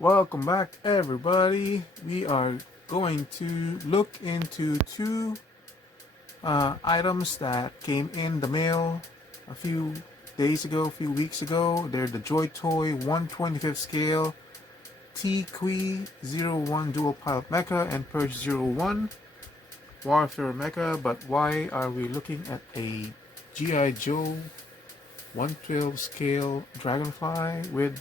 Welcome back, everybody. We are going to look into two items that came in the mail a few days ago, a few weeks ago. They're the Joytoy 1/25th scale Tiekui 01 dual pilot mecha and Purge 01 warfare mecha. But why are we looking at a G.I. Joe 1/12 scale dragonfly with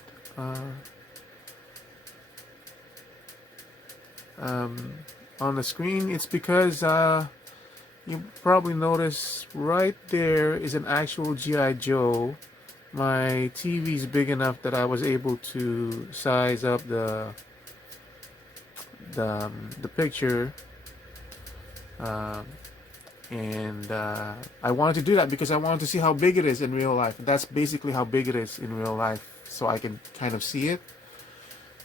on the screen? It's because you probably notice right there is an actual G.I. Joe. My TV is big enough that I was able to size up the picture, um, and I wanted to do that because I wanted to see how big it is in real life. That's basically how big it is in real life, so I can kind of see it.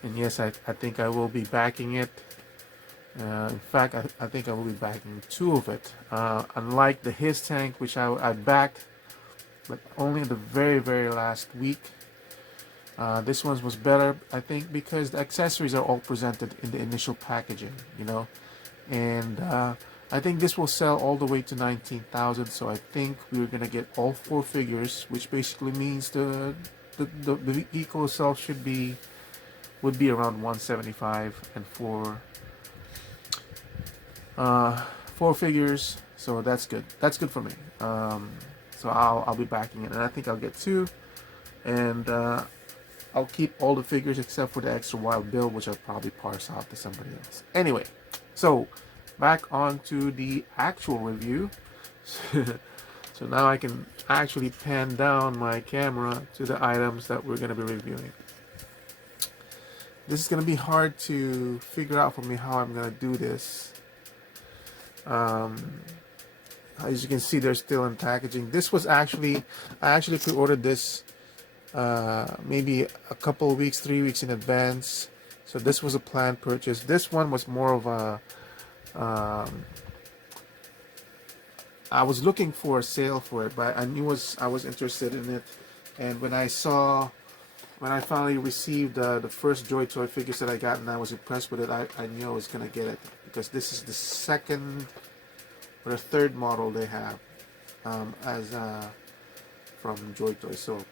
And yes, I think I will be backing it. In fact, I think I will be backing two of it. Unlike the His Tank, which I backed, but only in the very last week. This one was better, I think, because the accessories are all presented in the initial packaging, and I think this will sell all the way to 19,000. So I think we're gonna get all four figures, which basically means the vehicle itself would be around 175, and four figures, so that's good. That's good for me. So I'll be backing it, and I think I'll get two, and I'll keep all the figures except for the extra wild bill, which I'll probably parse out to somebody else. Anyway, so back on to the actual review. So now I can actually pan down my camera to the items that we're going to be reviewing. This is going to be hard to figure out for me how I'm going to do this. As you can see, they're still in packaging. This was I actually pre-ordered this maybe a couple of weeks, 3 weeks in advance. So this was a planned purchase. This one was more of a I was looking for a sale for it, but I was interested in it. And when I finally received the first Joytoy figures that I got, and I was impressed with it, I knew I was gonna get it, because this is the second or the third model they have as from Joytoy. So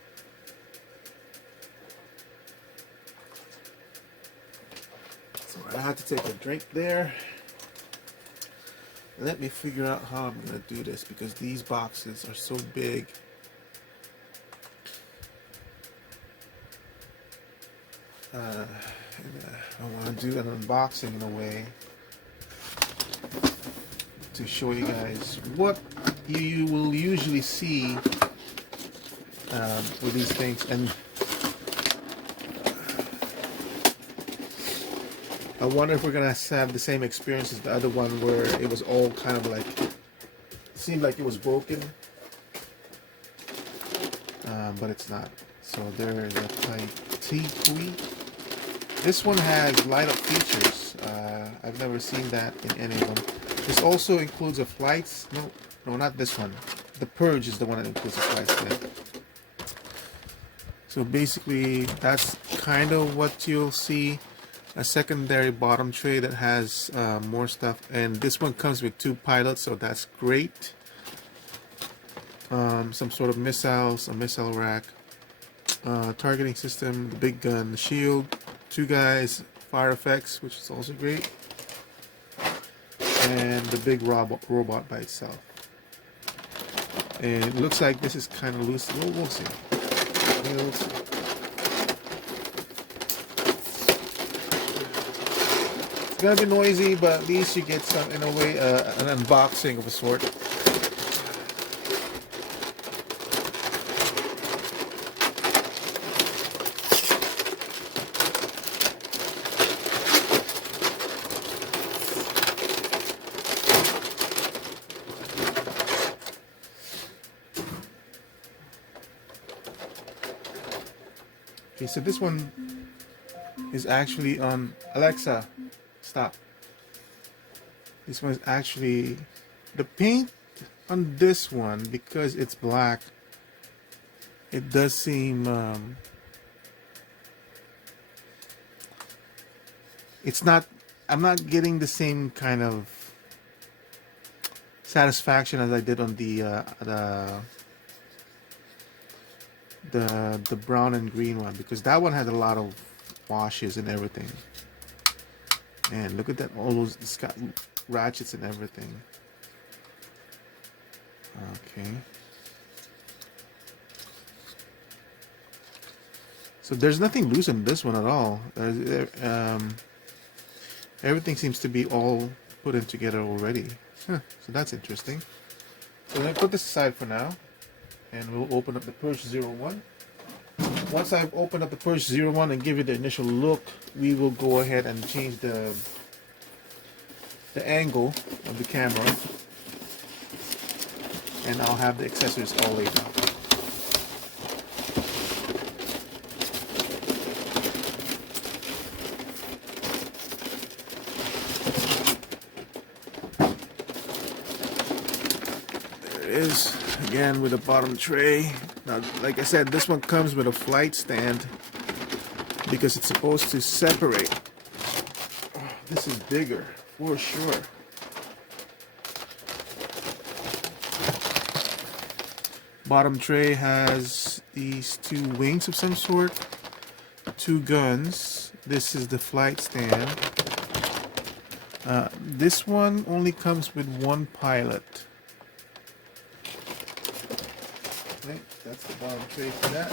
I had to take a drink there. Let me figure out how I'm gonna do this, because these boxes are so big. I want to do an unboxing in a way to show you guys what you will usually see with these things. And I wonder if we're gonna have the same experience as the other one, where it was all kind of like, seemed like it was broken, but it's not. So there is a Tiekui. This one has light up features. I've never seen that in any of them. This also includes a flights. No, not this one. The Purge is the one that includes the flights there. So basically, that's kind of what you'll see. A secondary bottom tray that has more stuff, and this one comes with two pilots, so that's great. Some sort of missiles, a missile rack, targeting system, the big gun, the shield, two guys, fire effects, which is also great, and the big robot by itself. And it looks like this is kind of loose. We'll see. We'll see. It's gonna be noisy, but at least you get some, in a way, an unboxing of a sort. Okay, so this one is actually on Alexa. Stop. This one is actually, the paint on this one, because it's black, it does seem it's not, I'm not getting the same kind of satisfaction as I did on the brown and green one, because that one had a lot of washes and everything. And look at that, all those, it's got ratchets and everything. Okay. So there's nothing loose in this one at all. Everything seems to be all put in together already. Huh, so that's interesting. So let me put this aside for now, and we'll open up the Purge 01. Once I've opened up the Purge 01 and give it the initial look, we will go ahead and change the angle of the camera, and I'll have the accessories all laid out. Is again with a bottom tray. Now, like I said, this one comes with a flight stand because it's supposed to separate. Oh, this is bigger for sure. Bottom tray has these two wings of some sort, two guns. This is the flight stand. This one only comes with one pilot. Okay, that's the bottom tray for that.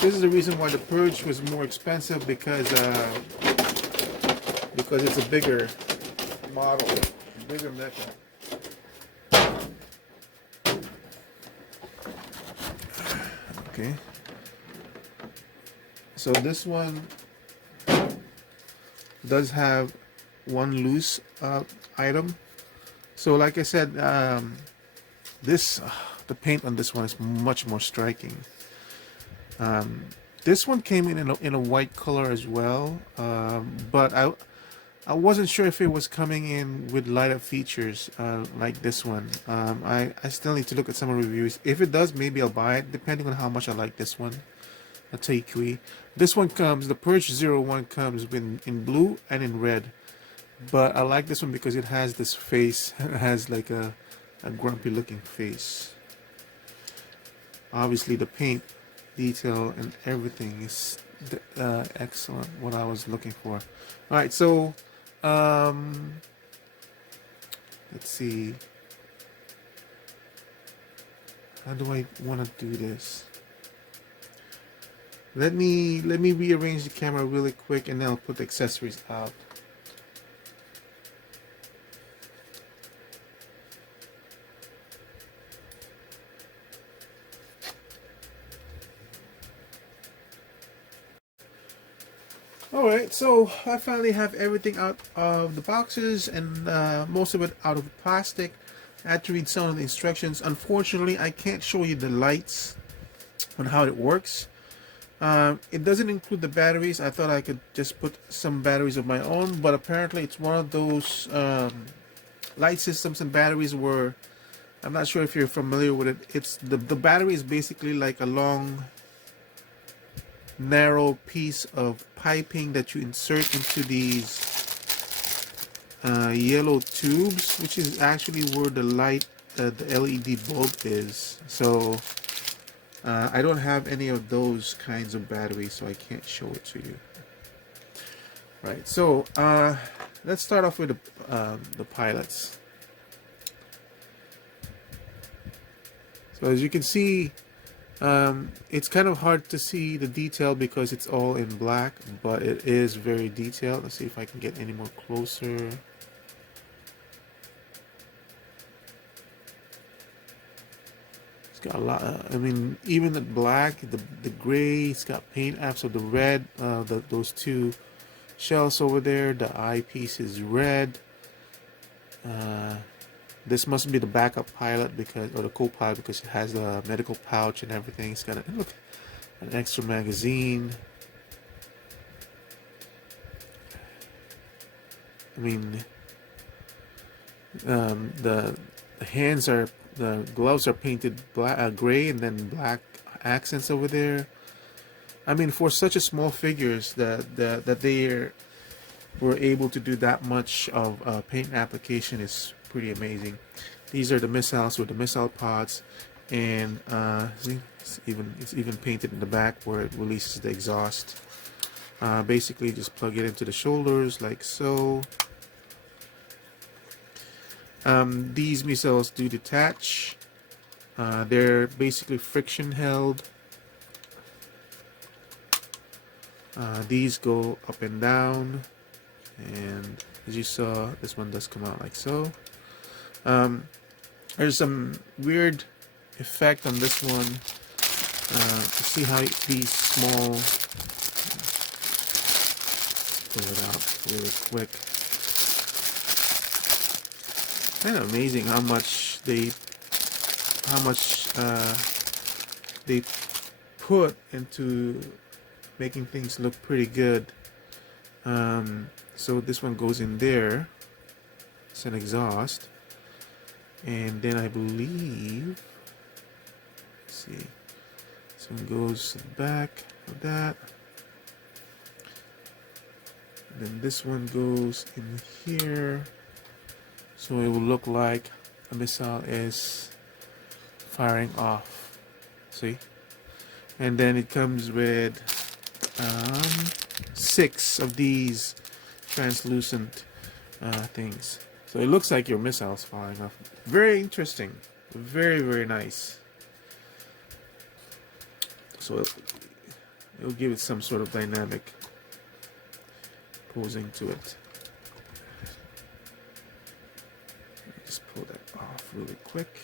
This is the reason why the Purge was more expensive, because it's a bigger model, a bigger mecha. Okay. So this one does have one loose item. So like I said, the paint on this one is much more striking. This one came in a white color as well, but I wasn't sure if it was coming in with lighter features like this one. I still need to look at some reviews. If it does, maybe I'll buy it, depending on how much I like this one. A Tiekui. This one comes, the Purge 01 comes in blue and in red. But I like this one because it has this face. It has like a grumpy looking face. Obviously the paint detail and everything is excellent, what I was looking for. Alright, so let's see, how do I want to do this? Let me rearrange the camera really quick, and then I'll put the accessories out. Alright, so I finally have everything out of the boxes, and most of it out of the plastic. I had to read some of the instructions. Unfortunately, I can't show you the lights on how it works. It doesn't include the batteries. I thought I could just put some batteries of my own, but apparently it's one of those light systems and batteries where, I'm not sure if you're familiar with it, it's the battery is basically like a long narrow piece of piping that you insert into these yellow tubes, which is actually where the light, the LED bulb is. So I don't have any of those kinds of batteries, so I can't show it to you. Right, so let's start off with the pilots. So as you can see, it's kind of hard to see the detail because it's all in black, but it is very detailed. Let's see if I can get any more closer. It's got a lot. I mean, even the black, the gray, it's got paint apps of the red. Those two shells over there. The eyepiece is red. This must be the backup pilot or the co-pilot, because it has a medical pouch and everything. It's got an extra magazine. I mean, the hands are, the gloves are painted black, gray, and then black accents over there. I mean, for such a small figures that they were able to do that much of paint application is pretty amazing. These are the missiles with the missile pods, and see, it's even painted in the back where it releases the exhaust. Basically, just plug it into the shoulders like so. These missiles do detach. They're basically friction held. These go up and down, and as you saw, this one does come out like so. There's some weird effect on this one. See how these small, pull it out really quick. Kind of amazing how much they put into making things look pretty good. So this one goes in there. It's an exhaust, and then I believe, let's see, this one goes to the back of that. And then this one goes in here, so it will look like a missile is firing off. See, and then it comes with 6 of these translucent things, so it looks like your missile's falling off. Very interesting, very, very nice. So it'll give it some sort of dynamic posing to it. Just pull that off really quick.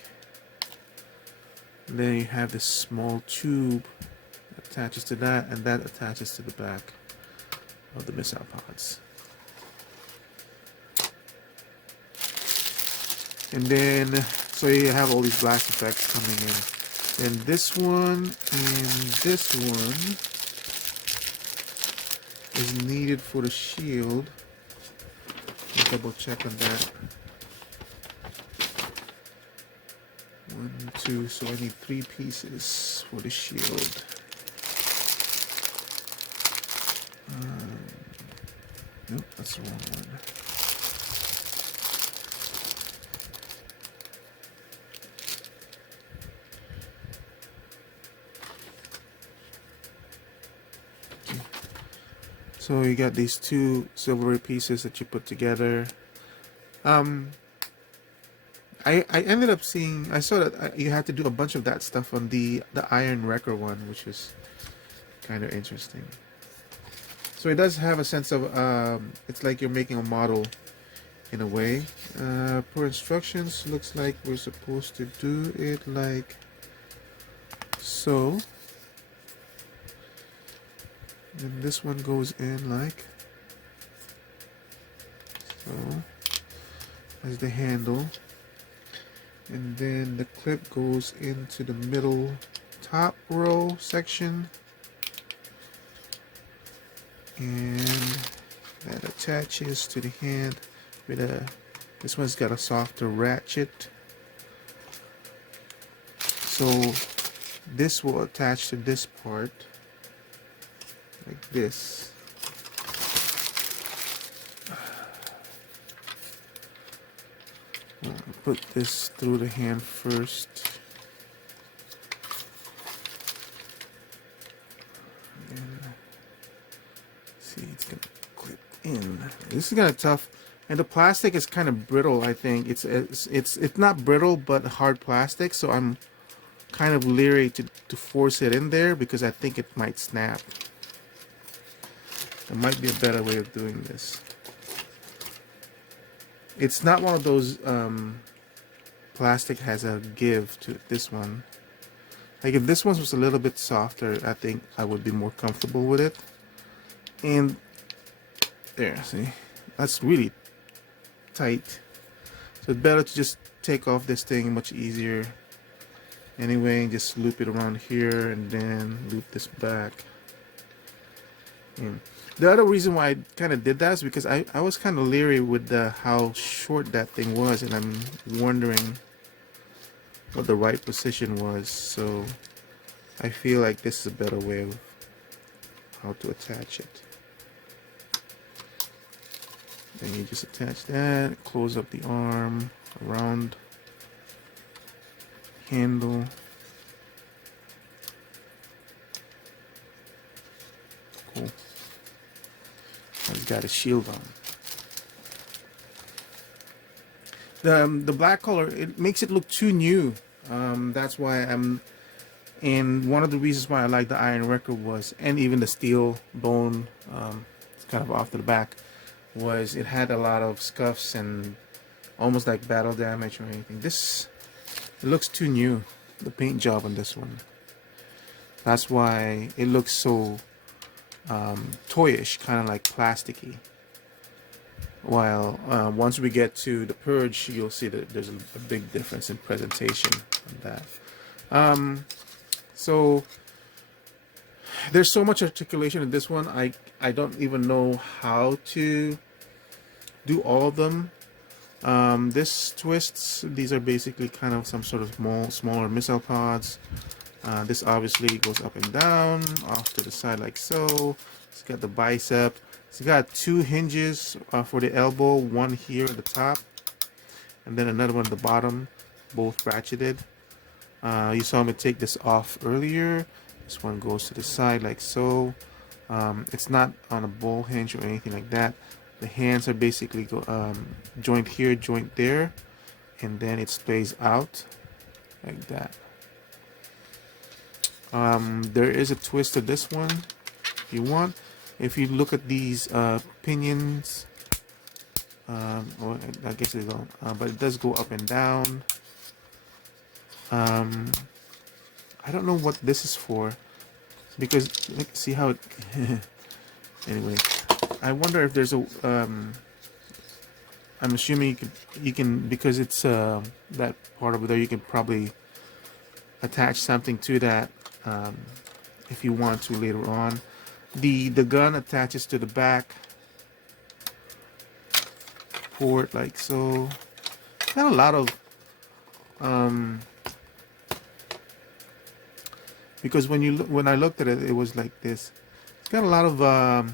And then you have this small tube that attaches to that, and that attaches to the back of the missile pods. And then, so you have all these blast effects coming in. And this one and this one is needed for the shield. I'll double check on that. 1, 2, so I need 3 pieces for the shield. Nope, that's the wrong one. So you got these 2 silvery pieces that you put together. I ended up seeing, I saw that you had to do a bunch of that stuff on the Iron Wrecker one, which is kind of interesting. So it does have a sense of, it's like you're making a model in a way. Per instructions, looks like we're supposed to do it like so. And this one goes in like so, as the handle. And then the clip goes into the middle top row section. And that attaches to the hand with this one's got a softer ratchet. So this will attach to this part like this. I'll put this through the hand first. And see, it's gonna clip in. This is kind of tough, and the plastic is kind of brittle. I think it's not brittle, but hard plastic. So I'm kind of leery to force it in there because I think it might snap. There might be a better way of doing this. It's not one of those plastic has a give to this one. Like if this one was a little bit softer, I think I would be more comfortable with it. And there, see, that's really tight. So it's better to just take off this thing much easier. Anyway, just loop it around here and then loop this back. And the other reason why I kind of did that is because I was kind of leery with how short that thing was, and I'm wondering what the right position was. So I feel like this is a better way of how to attach it. Then you just attach that, close up the arm, around handle. Cool. It's got a shield on. The black color, it makes it look too new. That's why and one of the reasons why I like the Iron Wrecker was, and even the steel bone, it's kind of off to the back, was it had a lot of scuffs and almost like battle damage or anything. This, it looks too new, the paint job on this one. That's why it looks so toyish, kind of like plasticky. While once we get to the Purge, you'll see that there's a big difference in presentation on that. So there's so much articulation in this one. I don't even know how to do all of them. This twists, these are basically kind of some sort of smaller missile pods. This obviously goes up and down, off to the side like so. It's got the bicep. It's got two hinges for the elbow, one here at the top, and then another one at the bottom, both ratcheted. You saw me take this off earlier. This one goes to the side like so. It's not on a ball hinge or anything like that. The hands are basically joint here, joint there, and then it splays out like that. There is a twist to this one if you want. If you look at these pinions, well, I guess they don't, but it does go up and down. I don't know what this is for, because see how it anyway, I wonder if there's a I'm assuming you can because it's that part over there, you can probably attach something to that if you want to later on. The gun attaches to the back port like so. Got a lot of because when I looked at it, it was like this. It's got a lot of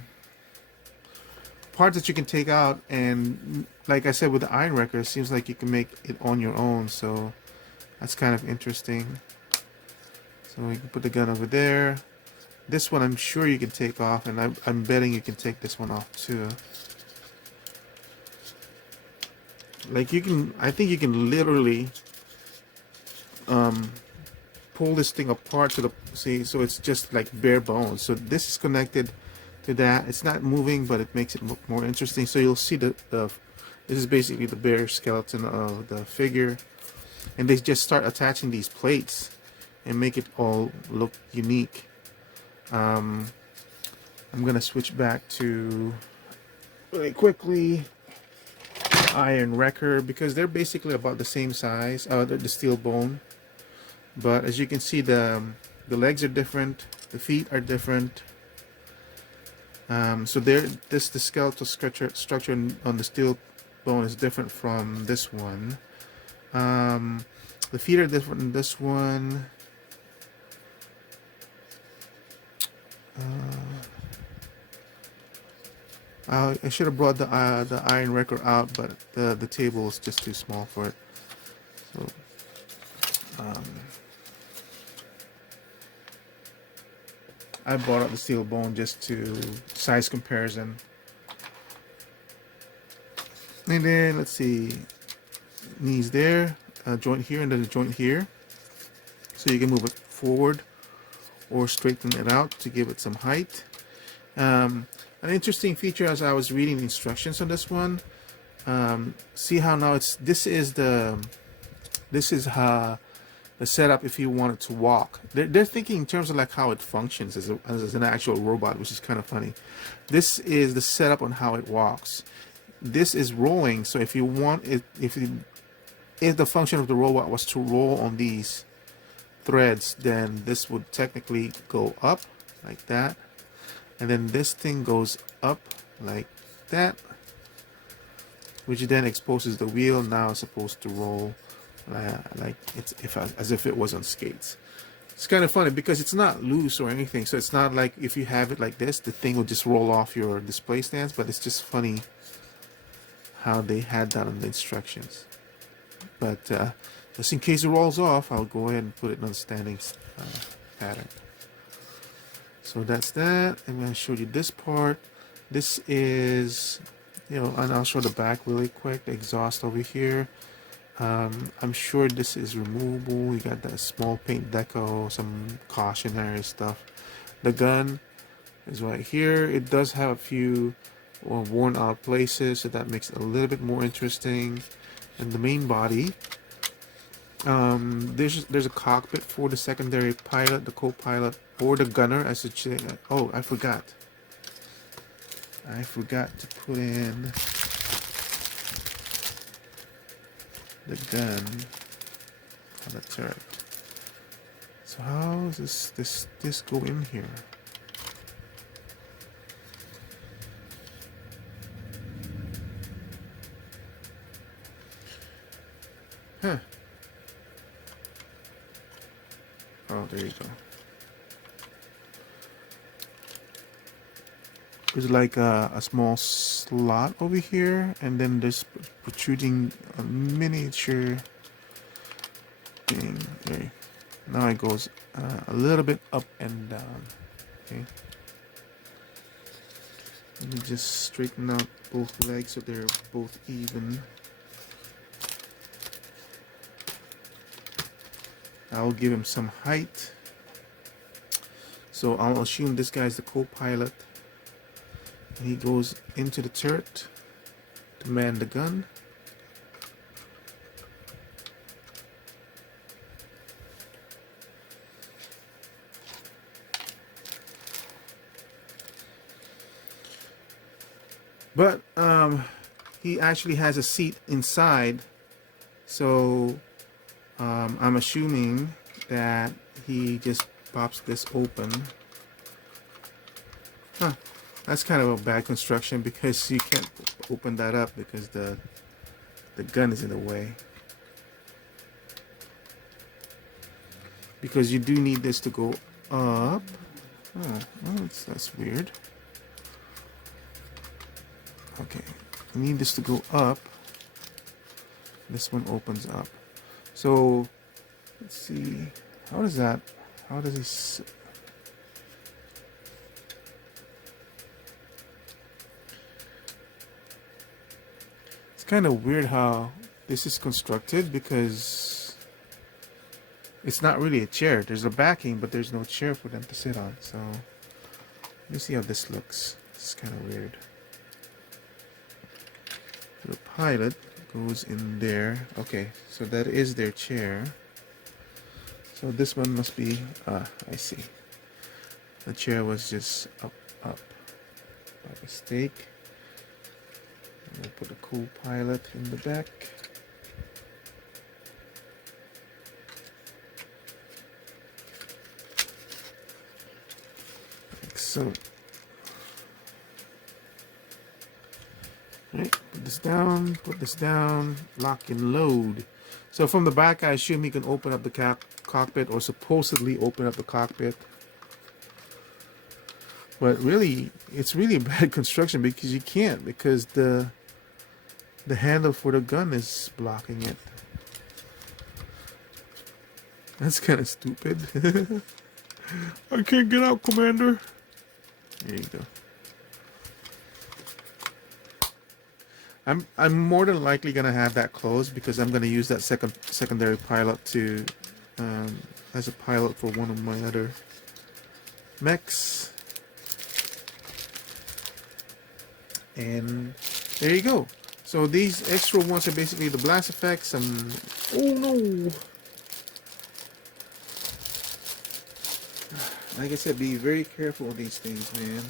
parts that you can take out, and like I said with the Iron Wrecker, it seems like you can make it on your own, so that's kind of interesting. So you can put the gun over there. This one I'm sure you can take off, and I'm betting you can take this one off too. Like you can, I think you can literally pull this thing apart to the, see, so it's just like bare bones. So this is connected to that. It's not moving, but it makes it look more interesting. So you'll see this is basically the bare skeleton of the figure, and they just start attaching these plates and make it all look unique. I'm gonna switch back to really quickly Iron Wrecker, because they're basically about the same size, the steel bone, but as you can see, the legs are different, the feet are different. So the skeletal structure on the steel bone is different from this one. The feet are different in this one. I should have brought the Iron Wrecker out, but the table is just too small for it. So I brought out the steel bone just to size comparison. And then let's see, knees there, joint here, and then a joint here, so you can move it forward or straighten it out to give it some height. An interesting feature as I was reading the instructions on this one, see how now this is how the setup if you wanted to walk. They're thinking in terms of like how it functions as an actual robot, which is kind of funny. This is the setup on how it walks. This is rolling, so if you want it, if the function of the robot was to roll on these threads, then this would technically go up like that, and then this thing goes up like that, which then exposes the wheel. Now it's supposed to roll like as if it was on skates. It's kind of funny because it's not loose or anything. So it's not like if you have it like this, the thing will just roll off your display stands. But it's just funny how they had that on the instructions. But just in case it rolls off, I'll go ahead and put it on the standing pattern. So that's that. I'm going to show you this part. This is, you know, and I'll show the back really quick. The exhaust over here. I'm sure this is removable. You got that small paint deco, some cautionary stuff. The gun is right here. It does have a few worn out places, so that makes it a little bit more interesting. And the main body, there's a cockpit for the secondary pilot, the co-pilot, or the gunner, as a oh, I forgot to put in the gun on the turret. So how does this go in here? Huh. Oh, there you go. There's like a small slot over here, and then there's protruding a miniature thing. There. Now it goes a little bit up and down. Okay. Let me just straighten out both legs so they're both even. I'll give him some height. So I'll assume this guy's the co-pilot. And he goes into the turret to man the gun. But he actually has a seat inside, so I'm assuming that he just pops this open. Huh. That's kind of a bad construction because you can't open that up because the gun is in the way. Because you do need this to go up. Oh, that's weird. Okay, you need this to go up. This one opens up. So let's see. How does that? How does he sit? Kind of weird how this is constructed because it's not really a chair. There's a backing, but there's no chair for them to sit on. So let me see how this looks. It's kind of weird. The pilot goes in there. Okay, so that is their chair. So this one must be, I see. The chair was just up by mistake. We'll put a co-pilot in the back. Like so. Right, put this down, lock and load. So from the back, I assume he can open up the cockpit, or supposedly open up the cockpit. But really, it's really a bad construction because you can't, because the handle for the gun is blocking it. That's kind of stupid. I can't get out, Commander. There you go. I'm more than likely gonna have that closed because I'm gonna use that secondary pilot to as a pilot for one of my other mechs. And there you go. So these extra ones are basically the blast effects and oh no. Like I said, be very careful with these things, man.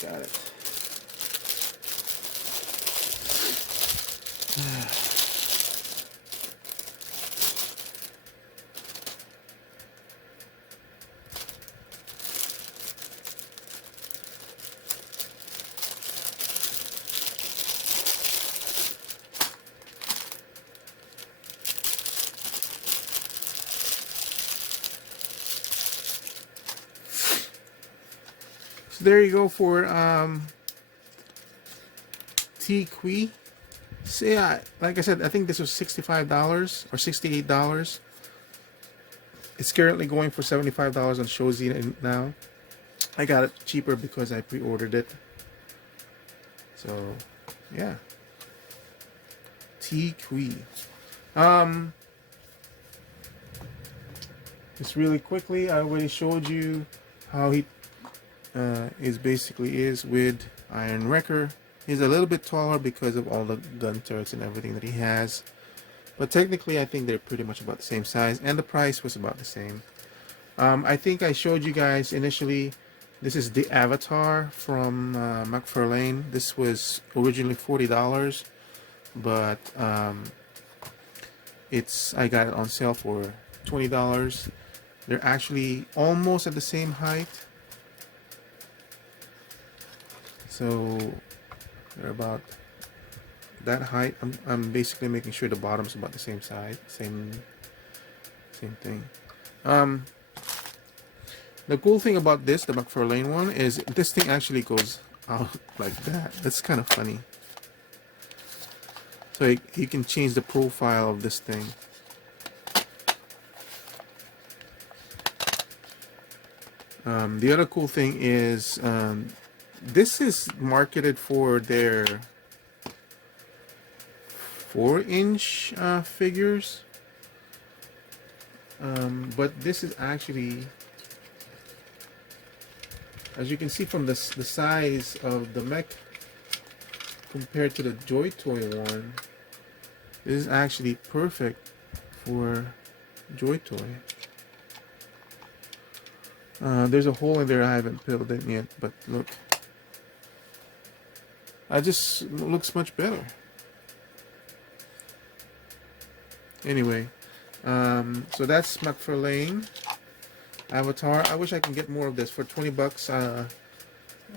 Got it. So there you go for Tiekui. So yeah, like I said, I think this was $65 or $68. It's currently going for $75 on Shozi now. I got it cheaper because I pre-ordered it. So yeah, Tiekui. Just really quickly, I already showed you how he is with Iron Wrecker. He's a little bit taller because of all the gun turrets and everything that he has. But technically, I think they're pretty much about the same size, and the price was about the same. I think I showed you guys initially, this is the Avatar from McFarlane. This was originally $40, but I got it on sale for $20. They're actually almost at the same height. So they're about that height. I'm basically making sure the bottom's about the same size, same thing. The cool thing about this, the McFarlane one, is this thing actually goes out like that. That's kind of funny. So you can change the profile of this thing. The other cool thing is this is marketed for their 4-inch figures, but this is actually, as you can see from the size of the mech compared to the Joytoy one, this is actually perfect for Joytoy. There's a hole in there I haven't filled in yet, but look. It just looks much better. Anyway, so that's McFarlane Avatar. I wish I can get more of this for 20 bucks.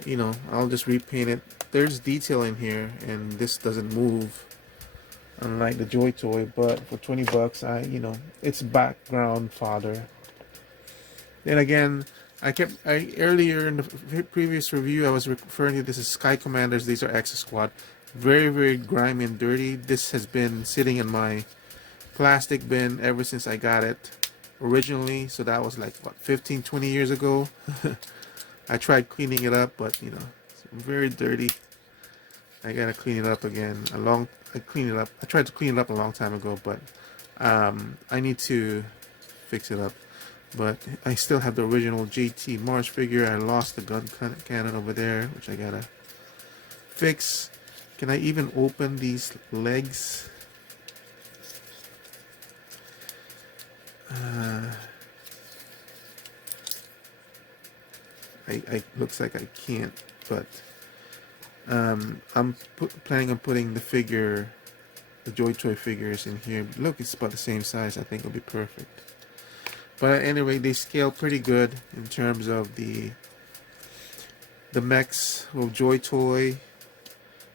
You know, I'll just repaint it. There's detail in here, and this doesn't move, unlike the Joytoy. But for 20 bucks, it's background fodder. Then again, earlier in the previous review, I was referring to this as Sky Commanders. These are Exo Squad. Very, very grimy and dirty. This has been sitting in my plastic bin ever since I got it originally. So that was like, what, 15, 20 years ago. I tried cleaning it up, but, it's very dirty. I gotta clean it up again. I tried to clean it up a long time ago, but I need to fix it up. But I still have the original JT Mars figure. I lost the gun cannon over there, which I gotta fix. Can I even open these legs? Looks like I can't, but I'm planning on putting the Joytoy figures in here. Look, it's about the same size. I think it'll be perfect. But anyway, they scale pretty good in terms of the mechs of Joytoy.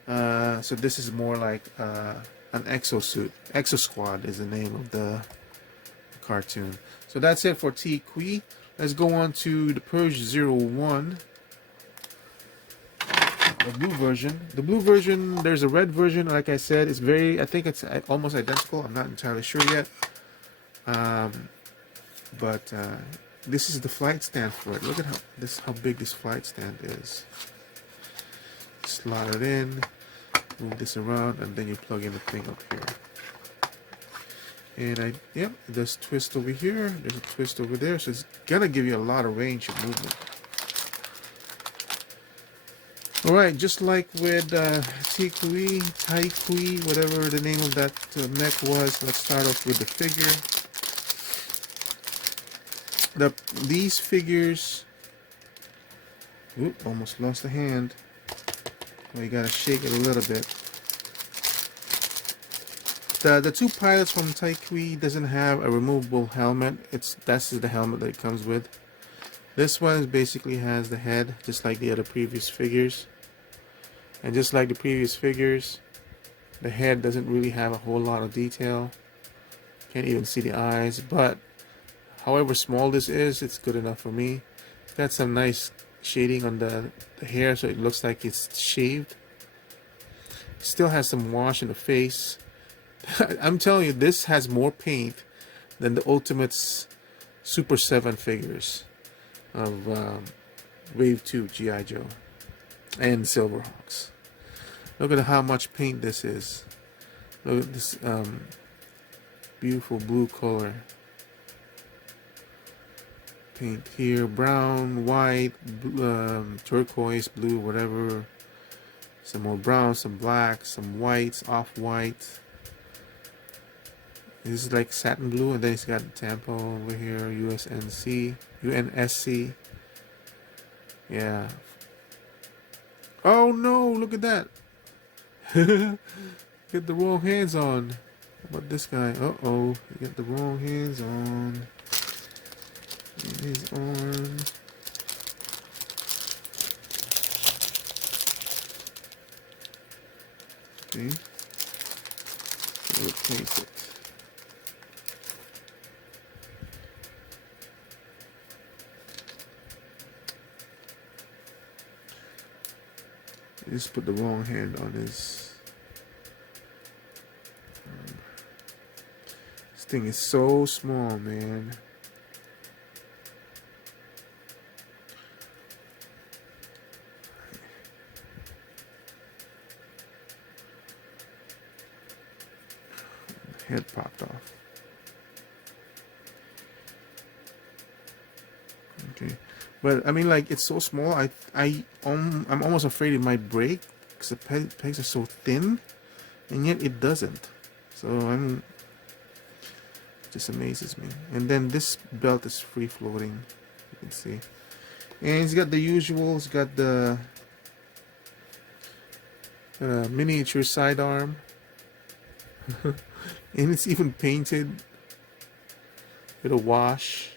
So this is more like an exosuit. Exo Squad is the name of the cartoon. So that's it for Tiekui. Let's go on to the Purge 01. The blue version. The blue version, there's a red version. Like I said, I think it's almost identical. I'm not entirely sure yet. But this is the flight stand for it. Look at how big this flight stand is. Slide it in, move this around, and then you plug in the thing up here. And there's a twist over here. There's a twist over there. So it's gonna give you a lot of range of movement. All right, just like with Tiekui, whatever the name of that mech was. Let's start off with the figure. These figures, almost lost a hand. Well, you gotta shake it a little bit. The two pilots from Tiekui doesn't have a removable helmet. That's the helmet that it comes with. This one basically has the head, just like the other previous figures. And just like the previous figures, the head doesn't really have a whole lot of detail. Can't even see the eyes, but however small this is, it's good enough for me. It's got some nice shading on the hair so it looks like it's shaved. Still has some wash in the face. I'm telling you, this has more paint than the Ultimate's Super 7 figures of Wave 2 G.I. Joe and Silverhawks. Look at how much paint this is. Look at this beautiful blue color. Paint here, brown, white, turquoise, blue, whatever. Some more brown, some black, some whites, off-white. This is like satin blue, and then it's got Tampa over here, UNSC. Yeah. Oh no, look at that. Get the wrong hands on. How about this guy? Uh-oh, get the wrong hands on. His arm. Okay. Replace it. Just put the wrong hand on his. This thing is so small, man. Head popped off. Okay, but I mean, like, it's so small. I'm almost afraid it might break because the pegs are so thin, and yet it doesn't. So it just amazes me. And then this belt is free floating. You can see, and it's got the usual. It's got the miniature sidearm. And it's even painted with a wash.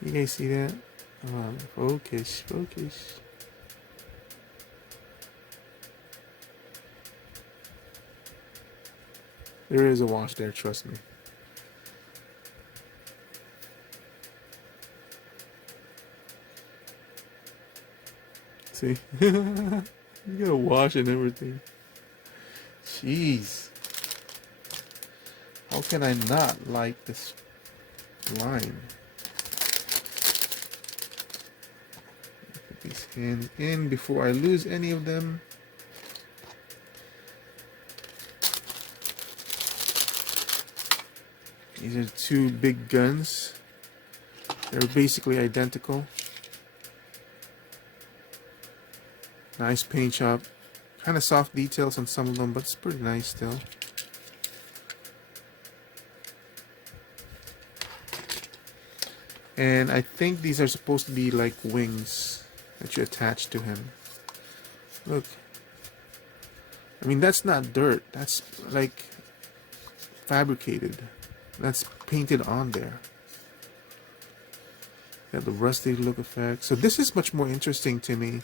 You guys see that? Focus. There is a wash there, trust me. See? You got a wash and everything. Jeez. How can I not like this line? Put these hands in before I lose any of them. These are two big guns. They're basically identical. Nice paint job. Kind of soft details on some of them, but it's pretty nice still. And I think these are supposed to be like wings that you attach to him. Look. I mean, that's not dirt. That's like fabricated. That's painted on there. Got the rusty look effect. So this is much more interesting to me.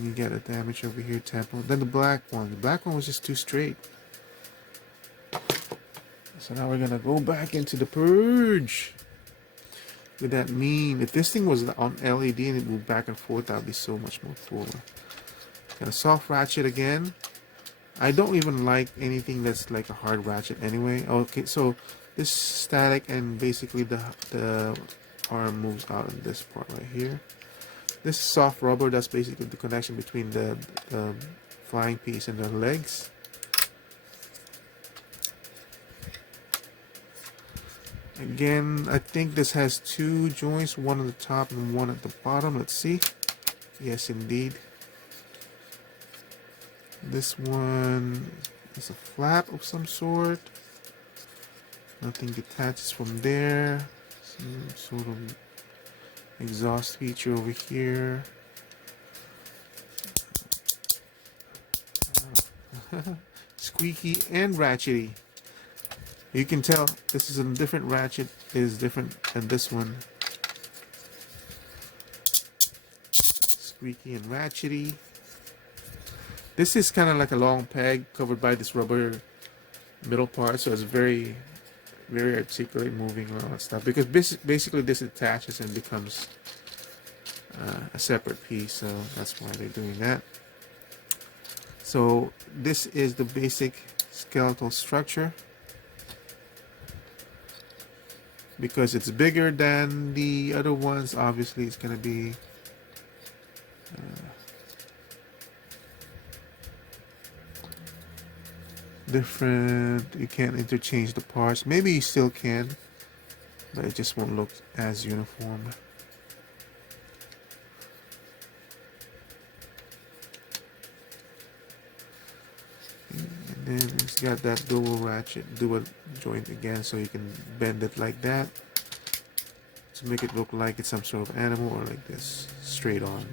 You get a damage over here, temple. Then the black one. The black one was just too straight. So now we're gonna go back into the Purge. With that mean, if this thing was on LED and it moved back and forth, that would be so much more cooler. Got a soft ratchet again. I don't even like anything that's like a hard ratchet anyway. Okay, so this static, and basically the arm moves out in this part right here. This is soft rubber. That's basically the connection between the flying piece and the legs. Again, I think this has two joints, one at the top and one at the bottom. Let's see. Yes, indeed. This one is a flap of some sort. Nothing detaches from there. Some sort of exhaust feature over here. Squeaky and ratchety. You can tell this is a different ratchet, is different than this one. Squeaky and ratchety. This is kind of like a long peg covered by this rubber middle part, so it's very, very articulate, moving and all that stuff. Because basically this attaches and becomes a separate piece, so that's why they're doing that. So this is the basic skeletal structure. Because it's bigger than the other ones, obviously it's gonna be different. You can't interchange the parts. Maybe you still can, but it just won't look as uniform. And then it's got that dual ratchet, dual joint again, so you can bend it like that to make it look like it's some sort of animal, or like this, straight on.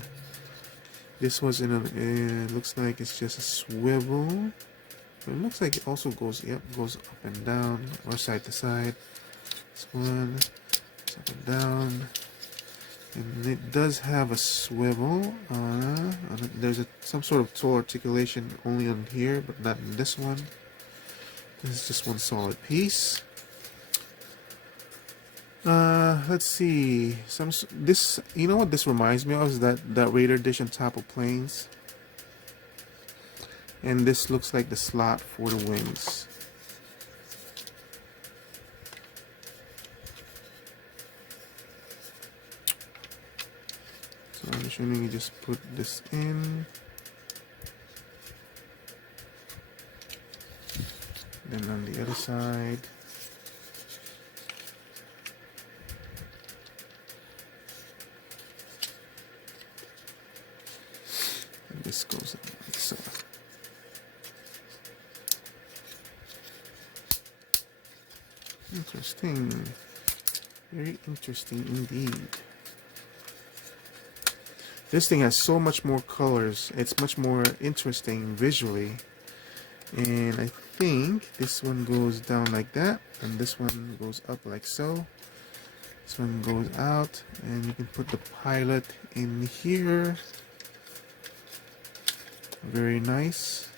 This was in a, it looks like it's just a swivel. It looks like it also goes, yep, goes up and down, or side to side. This one, it's up and down. And it does have a swivel. There's some sort of toe articulation only on here, but not in this one. This is just one solid piece. Let's see. This, you know what this reminds me of, is that radar dish on top of planes. And this looks like the slot for the wings. So I'm assuming you just put this in. Then on the other side. And this goes like so. Interesting. Very interesting indeed. This thing has so much more colors. It's much more interesting visually. And I think this one goes down like that, and this one goes up like so. This one goes out, and you can put the pilot in here. Very nice.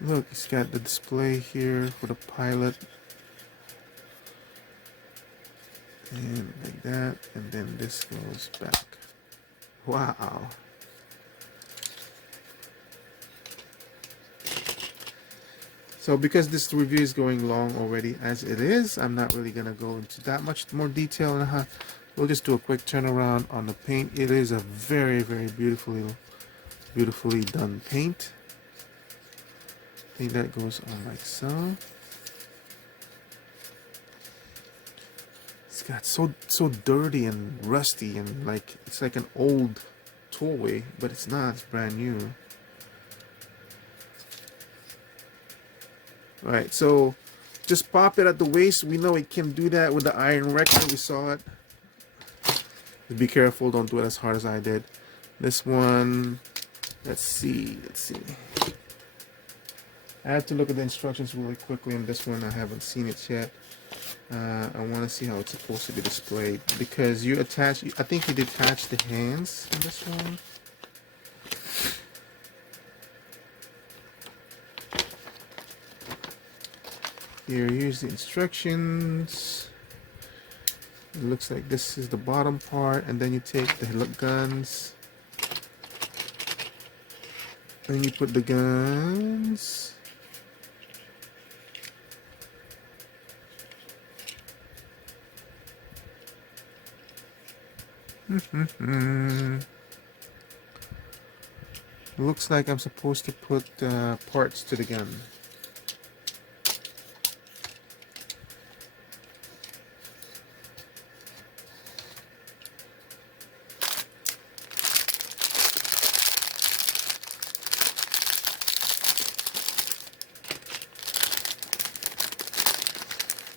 Look, it's got the display here for the pilot. And like that, and then this goes back. Wow. So because this review is going long already as it is, I'm not really going to go into that much more detail. We'll just do a quick turnaround on the paint. It is a very, very beautifully done paint. I think that goes on like so. It's got so dirty and rusty, and like it's like an old toy, but it's not. It's brand new. Alright, so just pop it at the waist. We know it can do that with the iron rector. We saw it. Be careful, don't do it as hard as I did. This one, let's see. I have to look at the instructions really quickly on this one. I haven't seen it yet. I want to see how it's supposed to be displayed, because you attach, I think you detach the hands in this one. Here's the instructions. It looks like this is the bottom part, and then you take the guns and you put the guns. Looks like I'm supposed to put parts to the gun.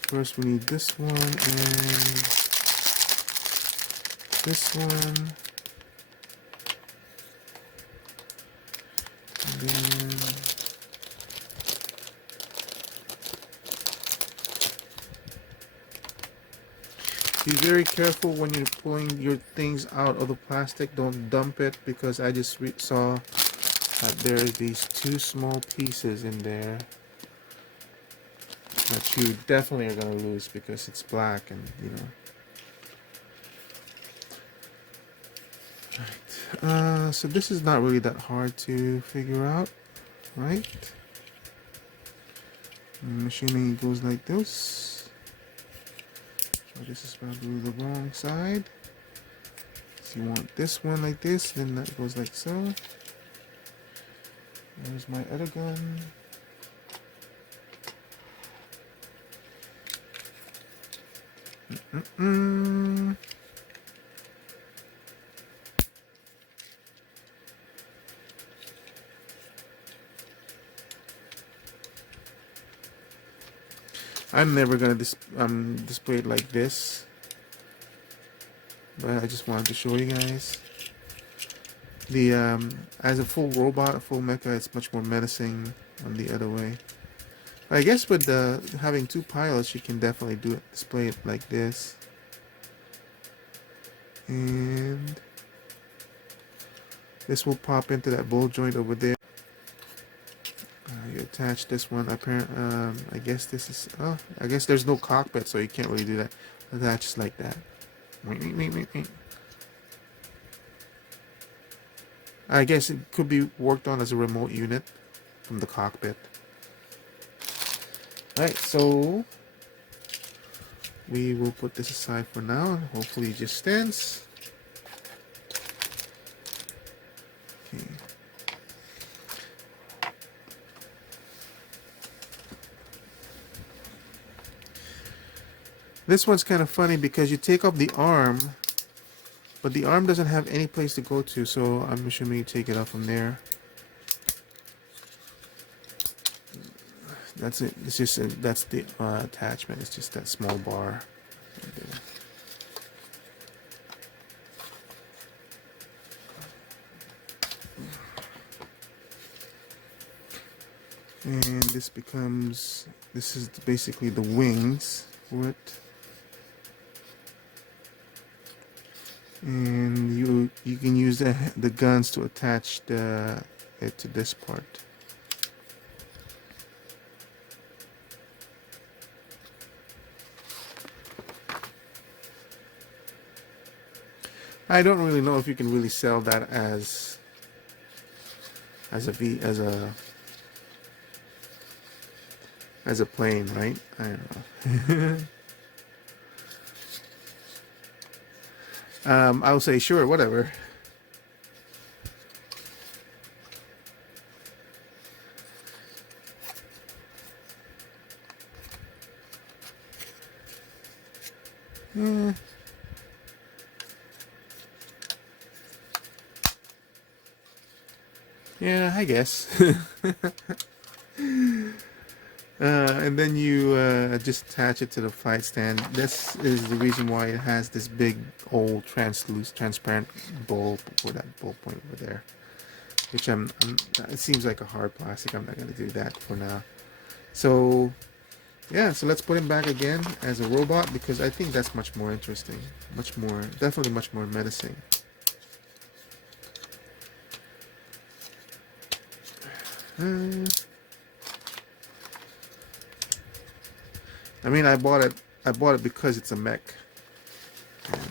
First we need this one and this one. And then be very careful when you're pulling your things out of the plastic. Don't dump it, because I just saw that there are these two small pieces in there that you definitely are going to lose because it's black, and you know. So this is not really that hard to figure out, right? I'm assuming it goes like this. So this is probably the wrong side. So you want this one like this, then that goes like so. There's my other gun. I'm never gonna display it like this, but I just wanted to show you guys. The as a full robot, a full mecha, it's much more menacing on the other way. I guess with having two pilots, you can definitely display it like this. And this will pop into that ball joint over there. You attach this one. Apparently, I guess this is. Oh, I guess there's no cockpit, so you can't really do that. Attach like that. I guess it could be worked on as a remote unit from the cockpit. Alright, so we will put this aside for now. Hopefully it just stands. Okay. This one's kind of funny because you take off the arm, but the arm doesn't have any place to go to, so I'm assuming you take it off from there. That's it. It's just that's the attachment. It's just that small bar. Right there. And this is basically the wings for it. And you can use the guns to attach it to this part. I don't really know if you can really sell that as a plane, right? I don't know. I'll say sure, whatever. Yeah. Yeah, I guess. And then you just attach it to the flight stand. This is the reason why it has this big old transparent bulb for that bulb point over there. Which it seems like a hard plastic. I'm not going to do that for now. So yeah, so let's put him back again as a robot because I think that's much more interesting. Definitely much more menacing. I mean, I bought it because it's a mech. And,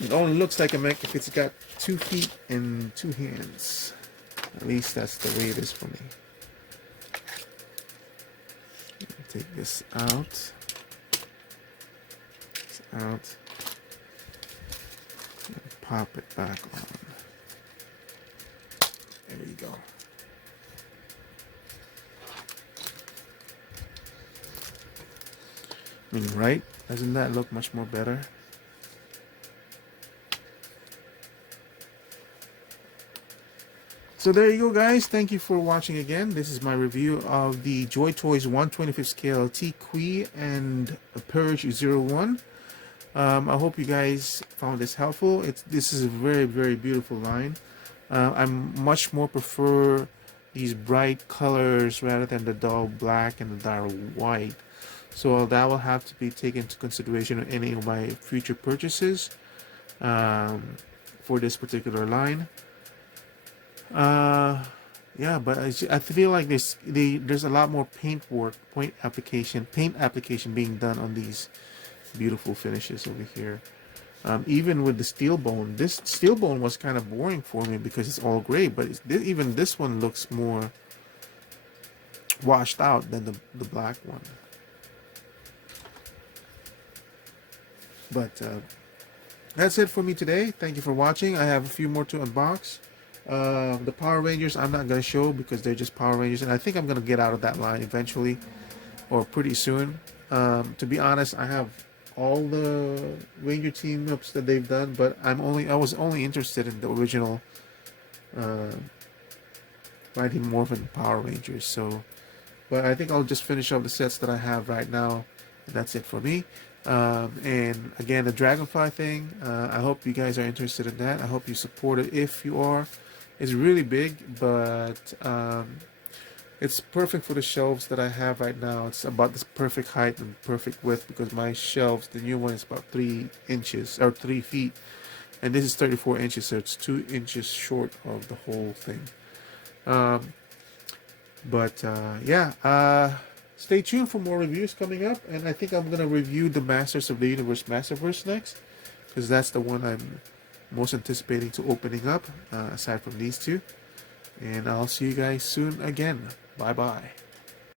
it only looks like a mech if it's got 2 feet and 2 hands. At least that's the way it is for me. Take this out. And pop it back on. There you go. I mean, right? Doesn't that look much more better? So there you go, guys. Thank you for watching again. This is my review of the Joytoy's 1/25 scale Tiekui and Purge 01. I hope you guys found this helpful. This is a very, very beautiful line. I much more prefer these bright colors rather than the dull black and the dull white. So that will have to be taken into consideration in any of my future purchases for this particular line. Yeah, but I feel like there's a lot more paint application being done on these beautiful finishes over here. Even with the steel bone, this steel bone was kind of boring for me because it's all gray, but even this one looks more washed out than the black one. But that's it for me today. Thank you for watching. I have a few more to unbox. The Power Rangers I'm not going to show because they're just Power Rangers, and I think I'm going to get out of that line eventually or pretty soon. To be honest, I have all the Ranger team ups that they've done, but I was only interested in the original Mighty Morphin Power Rangers. So, but I think I'll just finish up the sets that I have right now. And that's it for me. And again, the dragonfly thing, I hope you guys are interested in that. I hope you support it if you are. It's really big, but it's perfect for the shelves that I have right now. It's about this perfect height and perfect width because my shelves, the new one is about 3 inches or 3 feet, and this is 34 inches, so it's 2 inches short of the whole thing. Stay tuned for more reviews coming up, and I think I'm gonna review the Masters of the Universe Masterverse next, because that's the one I'm most anticipating to opening up, aside from these two. And I'll see you guys soon again. Bye bye.